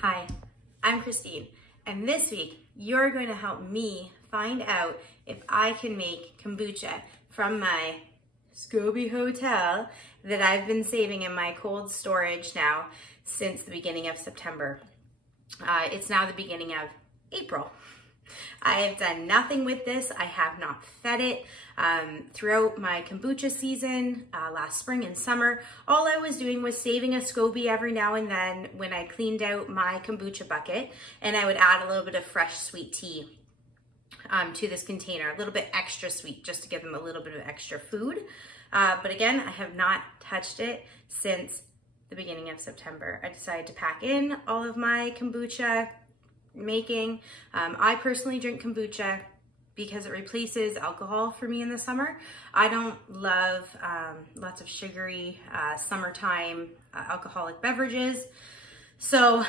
Hi, I'm Christine, and this week you're going to help me find out if I can make kombucha from my SCOBY hotel that I've been saving in my cold storage now since the beginning of September. It's now the beginning of April. I have done nothing with this. I have not fed it throughout my kombucha season last spring and summer. All I was doing was saving a SCOBY every now and then when I cleaned out my kombucha bucket, and I would add a little bit of fresh sweet tea to this container, a little bit extra sweet just to give them a little bit of extra food. But again, I have not touched it since the beginning of September. I decided to pack in all of my kombucha making. I personally drink kombucha because it replaces alcohol for me in the summer. I don't love lots of sugary summertime alcoholic beverages, so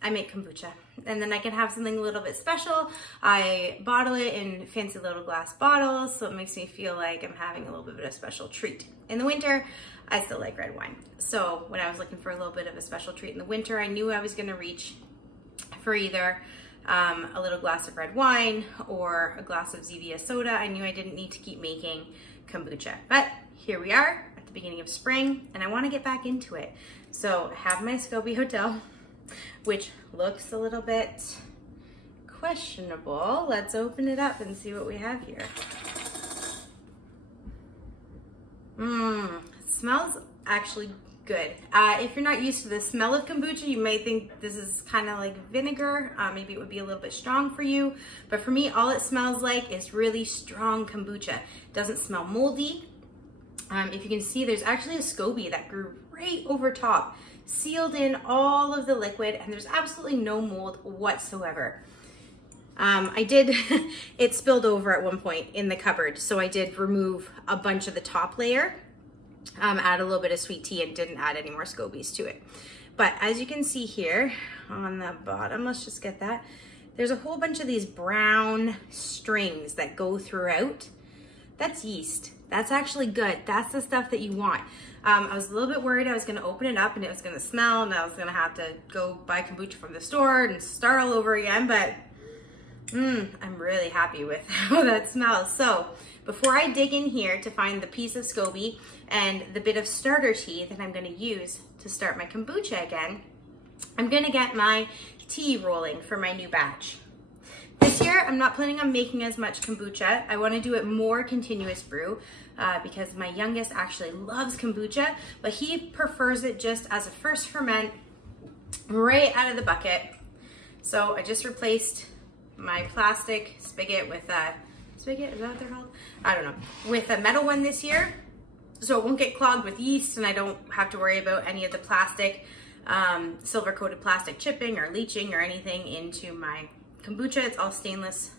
I make kombucha, and then I can have something a little bit special. I bottle it in fancy little glass bottles, so it makes me feel like I'm having a little bit of a special treat. In the winter, I still like red wine. So when I was looking for a little bit of a special treat in the winter, I knew I was gonna reach for either a little glass of red wine or a glass of Zevia soda. I knew I didn't need to keep making kombucha, but here we are at the beginning of spring, and I want to get back into it. So I have my SCOBY hotel, which looks a little bit questionable. Let's open it up and see what we have here. It smells actually good. If you're not used to the smell of kombucha, you may think this is kind of like vinegar. Maybe it would be a little bit strong for you, but for me, all it smells like is really strong kombucha. It doesn't smell moldy. If you can see, there's actually a SCOBY that grew right over top, sealed in all of the liquid, and there's absolutely no mold whatsoever. It spilled over at one point in the cupboard, so I did remove a bunch of the top layer, add a little bit of sweet tea, and didn't add any more SCOBYs to it. But as you can see here on the bottom, let's just get that, there's a whole bunch of these brown strings that go throughout. That's yeast. That's actually good. That's the stuff that you want. I was a little bit worried I was gonna open it up and it was gonna smell and I was gonna have to go buy kombucha from the store and start all over again, but I'm really happy with how that smells. So before I dig in here to find the piece of SCOBY and the bit of starter tea that I'm gonna use to start my kombucha again, I'm gonna get my tea rolling for my new batch. This year, I'm not planning on making as much kombucha. I wanna do it more continuous brew because my youngest actually loves kombucha, but he prefers it just as a first ferment right out of the bucket. So I just replaced my plastic spigot with a, spigot, is that what they're called? I don't know, with a metal one this year. So it won't get clogged with yeast and I don't have to worry about any of the plastic, silver coated plastic chipping or leaching or anything into my kombucha. It's all stainless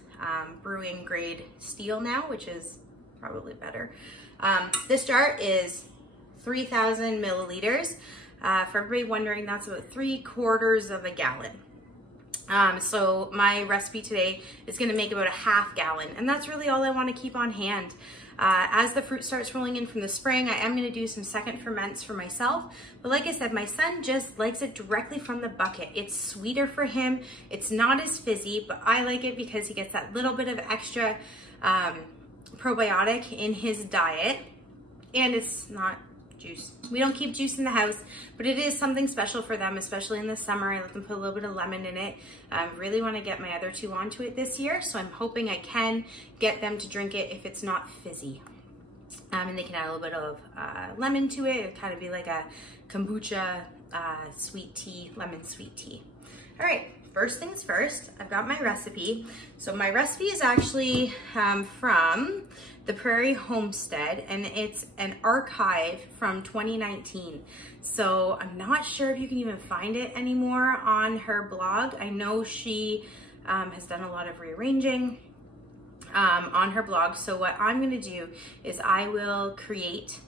brewing grade steel now, which is probably better. This jar is 3,000 milliliters. For everybody wondering, that's about 3/4 of a gallon. So my recipe today is gonna make about a half gallon, and that's really all I wanna keep on hand. As the fruit starts rolling in from the spring, I am gonna do some second ferments for myself. But like I said, my son just likes it directly from the bucket. It's sweeter for him. It's not as fizzy, but I like it because he gets that little bit of extra probiotic in his diet, and it's not juice. We don't keep juice in the house, but it is something special for them, especially in the summer. I let them put a little bit of lemon in it. I really want to get my other two onto it this year, so I'm hoping I can get them to drink it if it's not fizzy. And they can add a little bit of lemon to it. It'd kind of be like a kombucha sweet tea, lemon sweet tea. All right, first things first, I've got my recipe. So my recipe is actually from the Prairie Homestead, and it's an archive from 2019. So I'm not sure if you can even find it anymore on her blog. I know she has done a lot of rearranging on her blog. So what I'm gonna do is I will create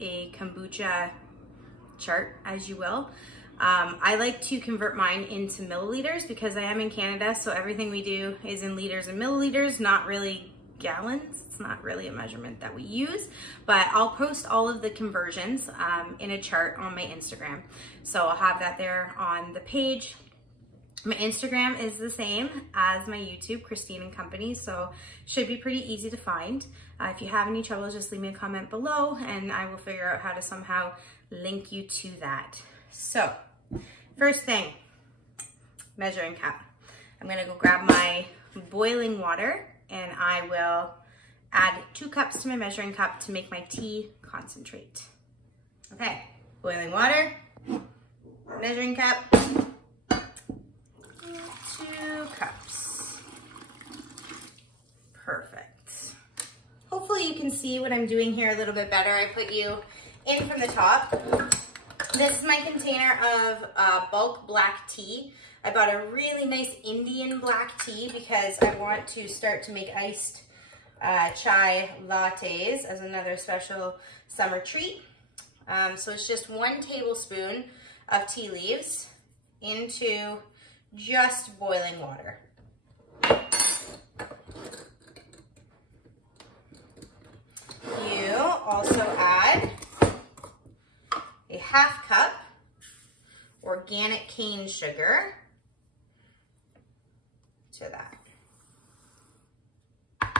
a kombucha chart, as you will. I like to convert mine into milliliters because I am in Canada, so everything we do is in liters and milliliters, not really gallons. It's not really a measurement that we use, but I'll post all of the conversions in a chart on my Instagram. So I'll have that there on the page My Instagram is the same as my YouTube, Christine and Company, so should be pretty easy to find. If you have any trouble, just leave me a comment below and I will figure out how to somehow link you to that. So, first thing, measuring cup. I'm gonna go grab my boiling water and I will add 2 cups to my measuring cup to make my tea concentrate. Okay, boiling water, measuring cup, 2 cups. Perfect. Hopefully you can see what I'm doing here a little bit better. I put you in from the top. This is my container of bulk black tea. I bought a really nice Indian black tea because I want to start to make iced chai lattes as another special summer treat. So it's just 1 tablespoon of tea leaves into just boiling water. You also add a 1/2 cup organic cane sugar to that. I'm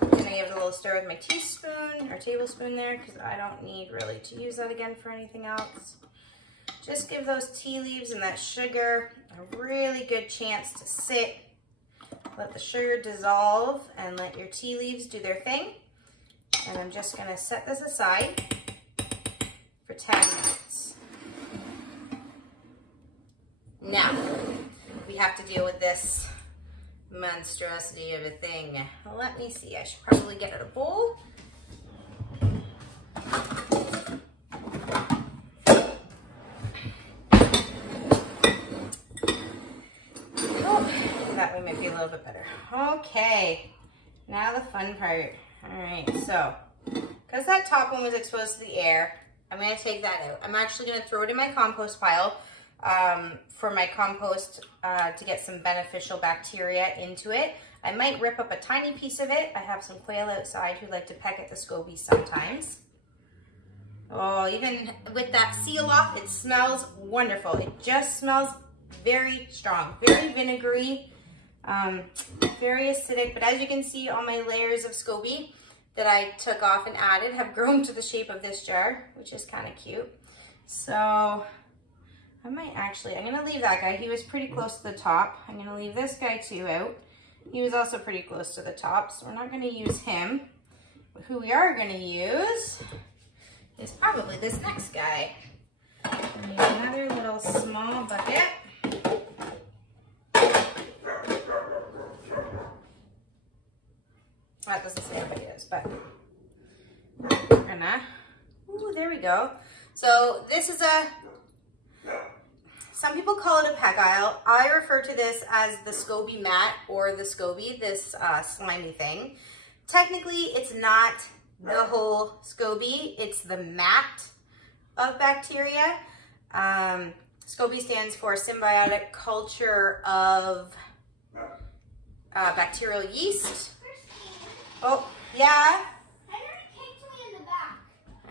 gonna give it a little stir with my teaspoon or tablespoon there because I don't need really to use that again for anything else. Just give those tea leaves and that sugar a really good chance to sit. Let the sugar dissolve and let your tea leaves do their thing. And I'm just gonna set this aside for 10 minutes. Now, we have to deal with this monstrosity of a thing. Let me see, I should probably get out a bowl. That way might be a little bit better. Okay, now the fun part. All right, so, because that top one was exposed to the air, I'm gonna take that out. I'm actually gonna throw it in my compost pile for my compost to get some beneficial bacteria into it. I might rip up a tiny piece of it. I have some quail outside who like to peck at the SCOBY sometimes. Oh, even with that seal off, it smells wonderful. It just smells very strong, very vinegary, very acidic. But as you can see, all my layers of SCOBY that I took off and added have grown to the shape of this jar, which is kind of cute. So I might actually, I'm gonna leave that guy. He was pretty close to the top. I'm gonna leave this guy too out. He was also pretty close to the top, so we're not gonna use him. But who we are gonna use is probably this next guy. Another little small bucket. That doesn't say how big it is, but we're gonna, ooh, there we go. So this is some people call it a peck aisle. I refer to this as the SCOBY mat or the SCOBY, this slimy thing. Technically, it's not the whole SCOBY, it's the mat of bacteria. SCOBY stands for Symbiotic Culture of Bacterial Yeast. Oh, yeah? All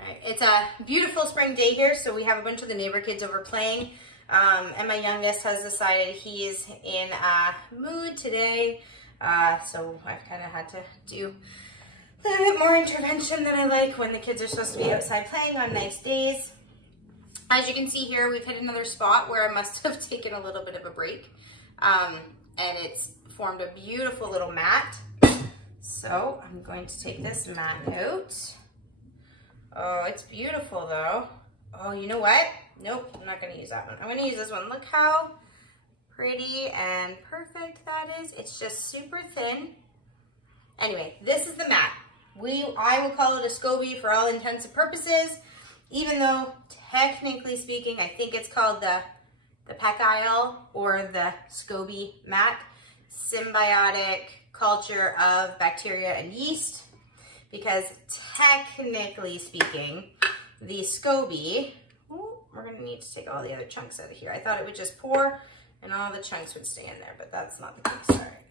right, it's a beautiful spring day here, so we have a bunch of the neighbor kids over playing. And my youngest has decided he's in a mood today, so I've kind of had to do a little bit more intervention than I like when the kids are supposed to be outside playing on nice days. As you can see here, we've hit another spot where I must have taken a little bit of a break, and it's formed a beautiful little mat. So I'm going to take this mat out. Oh, it's beautiful though. Oh, you know what? Nope, I'm not gonna use that one. I'm gonna use this one. Look how pretty and perfect that is. It's just super thin. Anyway, this is the mat. I will call it a SCOBY for all intents and purposes, even though technically speaking, I think it's called the peck aisle or the SCOBY mat. Symbiotic culture of bacteria and yeast, because technically speaking, the SCOBY, we're gonna need to take all the other chunks out of here. I thought it would just pour and all the chunks would stay in there, but that's not the case. All right,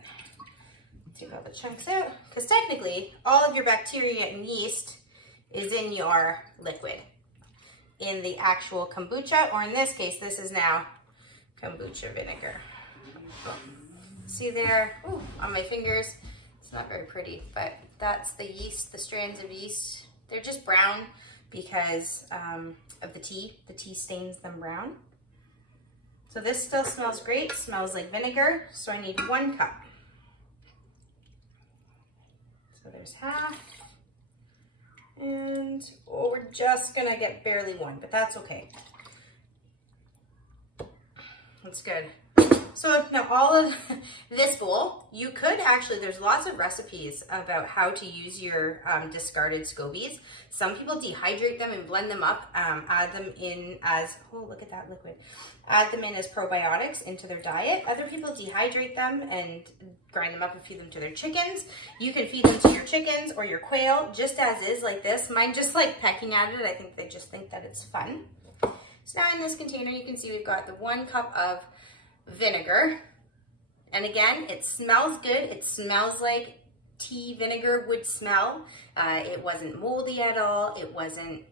take all the chunks out, because technically all of your bacteria and yeast is in your liquid. in the actual kombucha, or in this case, this is now kombucha vinegar. See there, ooh, on my fingers, it's not very pretty, but that's the yeast, the strands of yeast. They're just brown because of the tea. The tea stains them brown. So this still smells great, smells like vinegar, so I need 1 cup. So there's half. And, oh, we're just gonna get barely 1, but that's okay. That's good. So now all of this bowl, you could actually, there's lots of recipes about how to use your discarded SCOBYs. Some people dehydrate them and blend them up, add them in as, oh, look at that liquid. Add them in as probiotics into their diet. Other people dehydrate them and grind them up and feed them to their chickens. You can feed them to your chickens or your quail just as is, like this. Mine just like pecking at it. I think they just think that it's fun. So now in this container, you can see we've got the 1 cup of vinegar. And again, it smells good. It smells like tea vinegar would smell. It wasn't moldy at all. It wasn't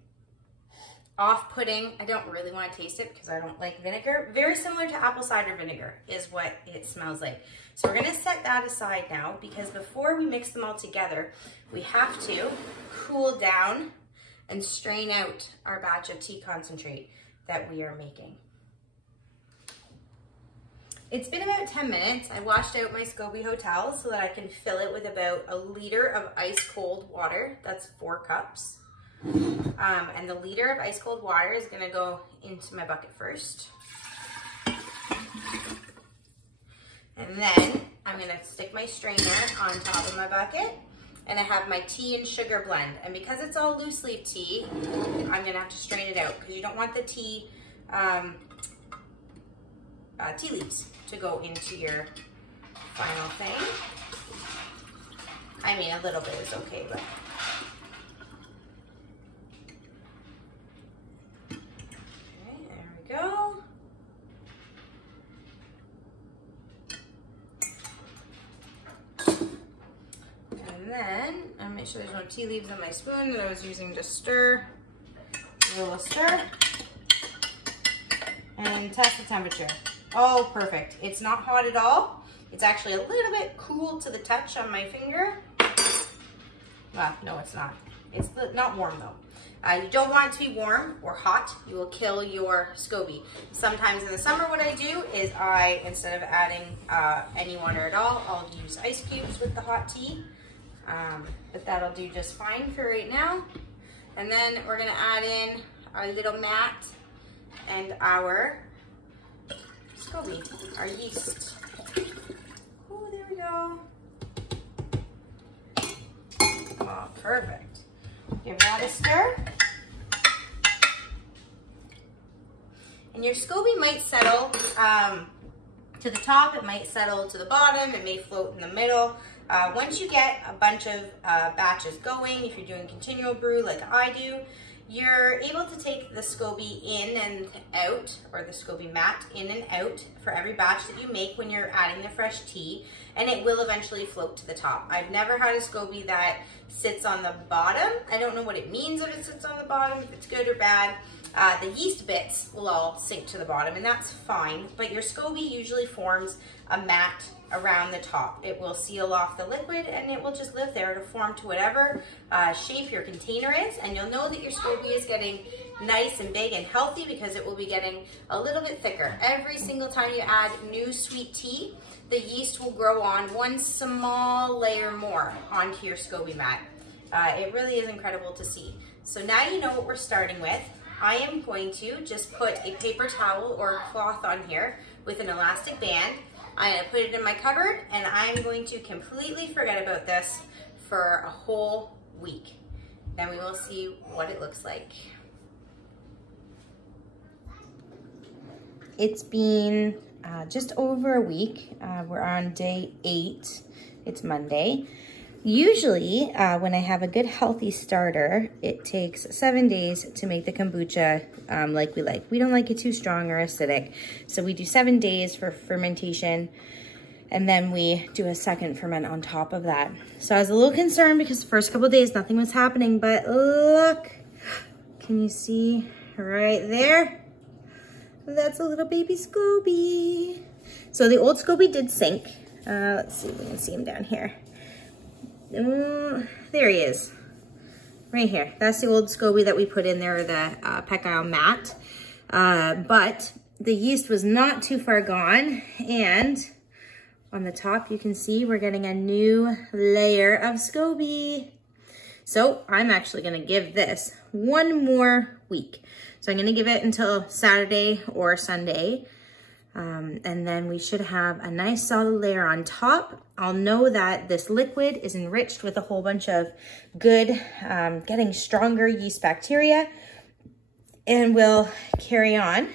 off-putting. I don't really want to taste it because I don't like vinegar. Very similar to apple cider vinegar is what it smells like. So we're going to set that aside now, because before we mix them all together, we have to cool down and strain out our batch of tea concentrate that we are making. It's been about 10 minutes. I washed out my SCOBY Hotel so that I can fill it with about 1 liter of ice cold water. That's 4 cups. And the liter of ice cold water is gonna go into my bucket first. And then I'm gonna stick my strainer on top of my bucket, and I have my tea and sugar blend. And because it's all loose leaf tea, I'm gonna have to strain it out because you don't want the tea leaves to go into your final thing. I mean, a little bit is okay, but. Okay, there we go. And then, I'll make sure there's no tea leaves on my spoon that I was using to stir. A little stir. And test the temperature. Oh, perfect. It's not hot at all. It's actually a little bit cool to the touch on my finger. Well, no, it's not. It's not warm though. You don't want it to be warm or hot. You will kill your SCOBY. Sometimes in the summer what I do is instead of adding any water at all, I'll use ice cubes with the hot tea. But that'll do just fine for right now. And then we're gonna add in our little mat and our SCOBY, our yeast. Oh, there we go. Oh, perfect. Give that a stir. And your SCOBY might settle to the top, it might settle to the bottom, it may float in the middle. Once you get a bunch of batches going, if you're doing continual brew like I do, you're able to take the SCOBY in and out, or the SCOBY mat in and out for every batch that you make when you're adding the fresh tea, and it will eventually float to the top. I've never had a SCOBY that sits on the bottom. I don't know what it means if it sits on the bottom, if it's good or bad. The yeast bits will all sink to the bottom, and that's fine, but your SCOBY usually forms a mat around the top. It will seal off the liquid and it will just live there to form to whatever shape your container is, and you'll know that your SCOBY is getting nice and big and healthy because it will be getting a little bit thicker. Every single time you add new sweet tea, the yeast will grow on one small layer more onto your SCOBY mat. It really is incredible to see. So now you know what we're starting with. I am going to just put a paper towel or a cloth on here with an elastic band. I'm going to put it in my cupboard, and I'm going to completely forget about this for a whole week. Then we will see what it looks like. It's been just over a week. We're on day 8. It's Monday. Usually, when I have a good healthy starter, it takes 7 days to make the kombucha like we like. We don't like it too strong or acidic. So we do 7 days for fermentation, and then we do a second ferment on top of that. So I was a little concerned because the first couple of days nothing was happening, but look, can you see right there. That's a little baby SCOBY. So the old SCOBY did sink. Let's see if we can see him down here. There he is, right here. That's the old SCOBY that we put in there, the Pecile mat. But the yeast was not too far gone, and on the top you can see we're getting a new layer of SCOBY. So I'm actually gonna give this one more week. So I'm gonna give it until Saturday or Sunday. And then we should have a nice solid layer on top. I'll know that this liquid is enriched with a whole bunch of good, getting stronger yeast bacteria, and we'll carry on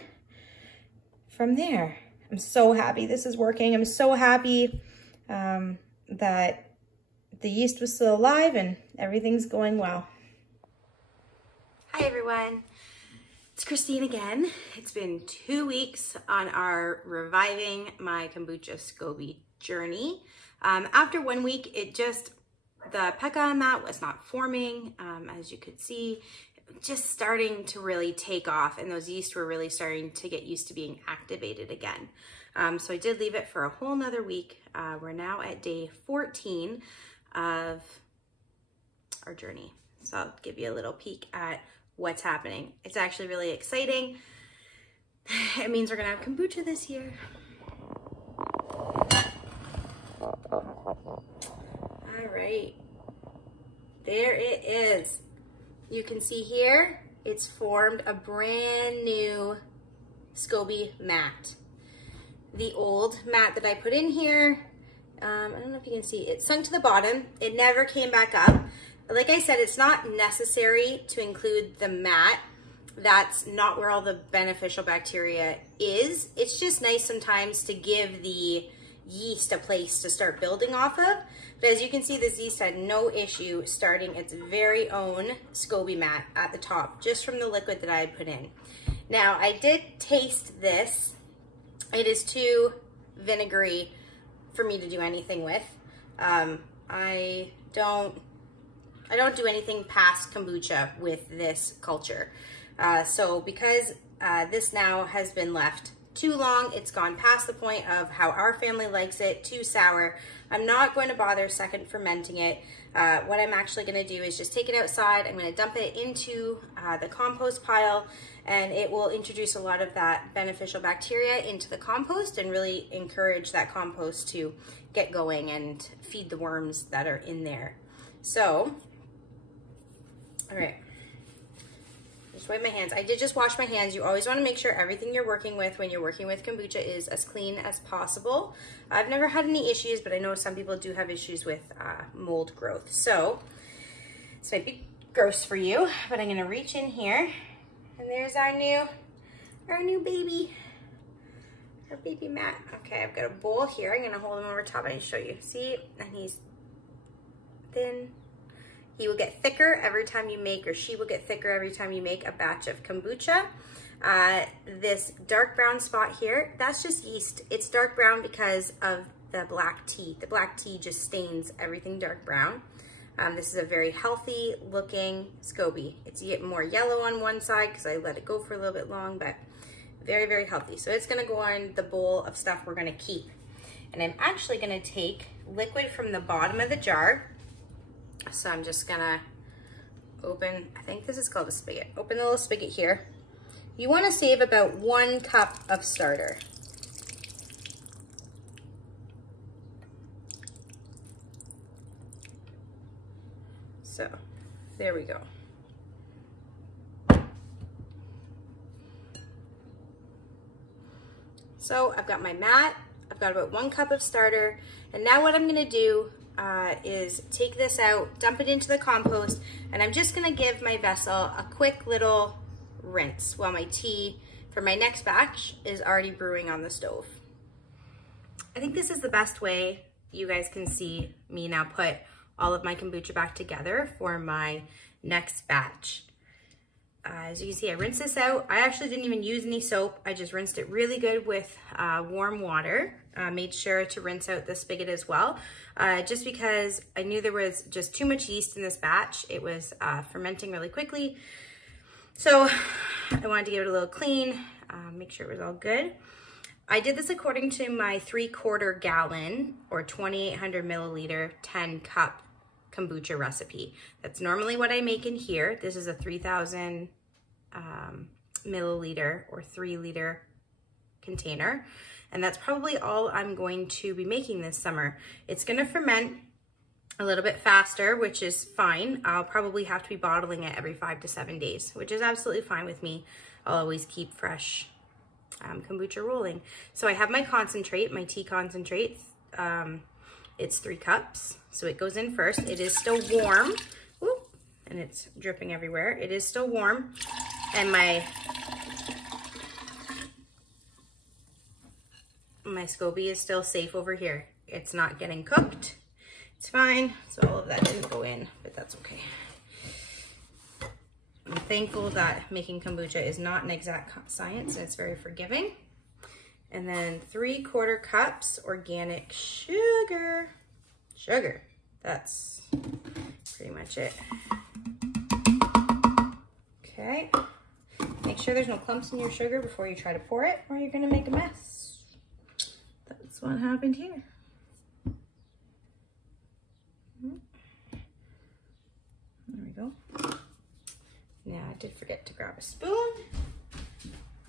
from there. I'm so happy this is working. I'm so happy that the yeast was still alive and everything's going well. Hi everyone. It's Christine again. It's been 2 weeks on our reviving my kombucha SCOBY journey. After 1 week, the Pecile mat was not forming, as you could see, just starting to really take off, and those yeast were really starting to get used to being activated again. So I did leave it for a whole nother week. We're now at day 14 of our journey. So I'll give you a little peek at what's happening. It's actually really exciting. It means we're gonna have kombucha this year. All right, there it is. You can see here, it's formed a brand new SCOBY mat. The old mat that I put in here, I don't know if you can see, it sunk to the bottom. It never came back up. Like I said, it's not necessary to include the mat. That's not where all the beneficial bacteria is. It's just nice sometimes to give the yeast a place to start building off of. But as you can see, this yeast had no issue starting its very own SCOBY mat at the top, just from the liquid that I had put in. Now, I did taste this. It is too vinegary for me to do anything with. I don't do anything past kombucha with this culture. So because this now has been left too long, it's gone past the point of how our family likes it, too sour, I'm not going to bother second fermenting it. What I'm actually gonna do is just take it outside. I'm gonna dump it into the compost pile, and it will introduce a lot of that beneficial bacteria into the compost and really encourage that compost to get going and feed the worms that are in there. So, all right, just wipe my hands. I did just wash my hands. You always want to make sure everything you're working with when you're working with kombucha is as clean as possible. I've never had any issues, but I know some people do have issues with mold growth. So this might be gross for you, but I'm going to reach in here, and there's our new baby, our baby mat. Okay, I've got a bowl here. I'm going to hold him over top and show you. See, and he's thin. He will get thicker every time you make, or she will get thicker every time you make a batch of kombucha. This dark brown spot here, that's just yeast. It's dark brown because of the black tea. The black tea just stains everything dark brown. This is a very healthy looking SCOBY. It's more yellow on one side because I let it go for a little bit long, but very, very healthy. So it's gonna go on the bowl of stuff we're gonna keep. And I'm actually gonna take liquid from the bottom of the jar. So I'm just gonna open, I think this is called a spigot. Open the little spigot here. You wanna save about 1 cup of starter. So there we go. So I've got my mat, I've got about 1 cup of starter, and now what I'm gonna do is take this out, dump it into the compost, and I'm just gonna give my vessel a quick little rinse while my tea for my next batch is already brewing on the stove. I think this is the best way you guys can see me now put all of my kombucha back together for my next batch. As you can see, I rinsed this out. I actually didn't even use any soap. I just rinsed it really good with warm water. Made sure to rinse out the spigot as well, just because I knew there was just too much yeast in this batch. It was fermenting really quickly. So I wanted to give it a little clean, make sure it was all good. I did this according to my 3/4 gallon or 2,800 milliliter 10 cup kombucha recipe. That's normally what I make in here. This is a 3,000 milliliter or 3-liter container. And that's probably all I'm going to be making this summer. It's gonna ferment a little bit faster, which is fine. I'll probably have to be bottling it every 5 to 7 days, which is absolutely fine with me. I'll always keep fresh kombucha rolling. So I have my concentrate, my tea concentrate. It's 3 cups, so it goes in first. It is still warm. Ooh, and it's dripping everywhere. It is still warm, and my SCOBY is still safe over here. It's not getting cooked. It's fine. So all of that didn't go in, but that's okay. I'm thankful that making kombucha is not an exact science, and it's very forgiving. And then 3/4 cups organic sugar. That's pretty much it. Okay. Make sure there's no clumps in your sugar before you try to pour it, or you're gonna make a mess. That's what happened here. There we go. Now I did forget to grab a spoon.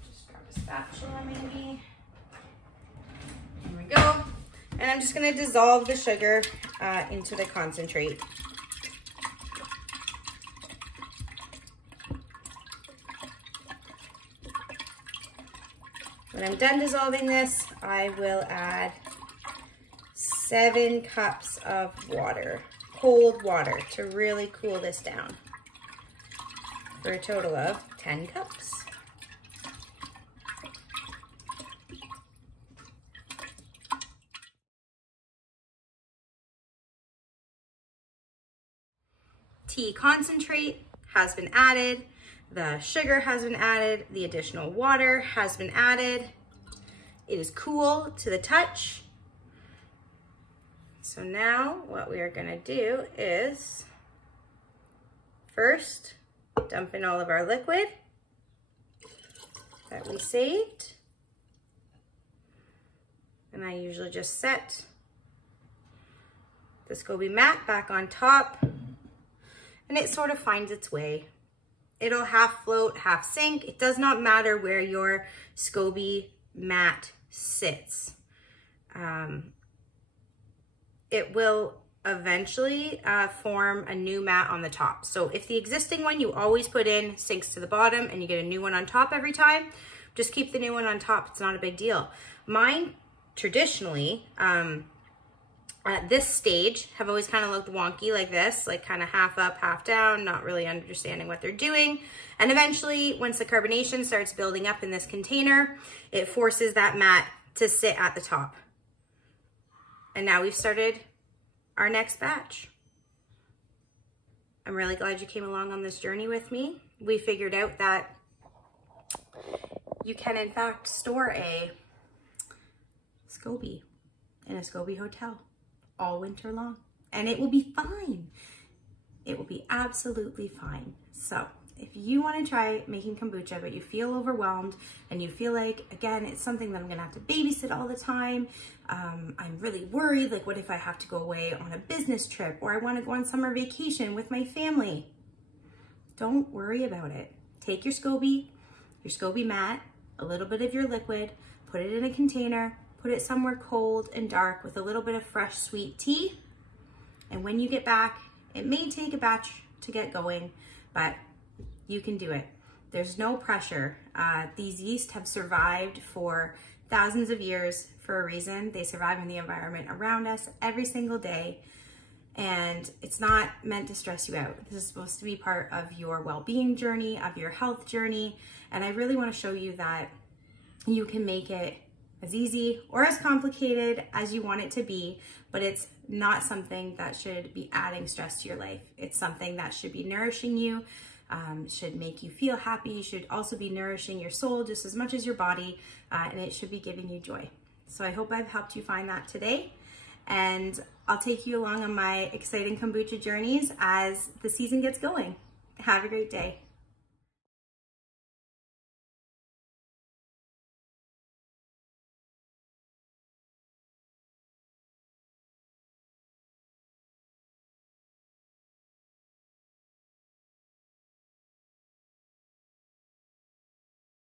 Just grab a spatula maybe. There we go. And I'm just gonna dissolve the sugar into the concentrate. When I'm done dissolving this, I will add 7 cups of water, cold water, to really cool this down, for a total of 10 cups. Tea concentrate has been added. The sugar has been added. The additional water has been added. It is cool to the touch. So now what we are gonna do is first dump in all of our liquid that we saved. And I usually just set the SCOBY mat back on top, and it sort of finds its way. It'll half float, half sink. It does not matter where your SCOBY mat sits. It will eventually form a new mat on the top. So if the existing one you always put in sinks to the bottom and you get a new one on top every time, just keep the new one on top. It's not a big deal. Mine traditionally, at this stage, have always kind of looked wonky like this, like kind of half up, half down, not really understanding what they're doing. And eventually, once the carbonation starts building up in this container, it forces that mat to sit at the top. And now we've started our next batch. I'm really glad you came along on this journey with me. We figured out that you can in fact store a SCOBY in a SCOBY hotel all winter long, and it will be fine. It will be absolutely fine. So if you want to try making kombucha, but you feel overwhelmed and you feel like, again, it's something that I'm gonna have to babysit all the time, I'm really worried, like what if I have to go away on a business trip, or I want to go on summer vacation with my family? Don't worry about it. Take your SCOBY mat, a little bit of your liquid, put it in a container, put it somewhere cold and dark with a little bit of fresh sweet tea. And when you get back, it may take a batch to get going, but you can do it. There's no pressure. These yeast have survived for thousands of years for a reason. They survive in the environment around us every single day. And it's not meant to stress you out. This is supposed to be part of your well-being journey, of your health journey. And I really want to show you that you can make it as easy or as complicated as you want it to be, but it's not something that should be adding stress to your life. It's something that should be nourishing you, should make you feel happy, should also be nourishing your soul just as much as your body, and it should be giving you joy. So I hope I've helped you find that today, and I'll take you along on my exciting kombucha journeys as the season gets going. Have a great day.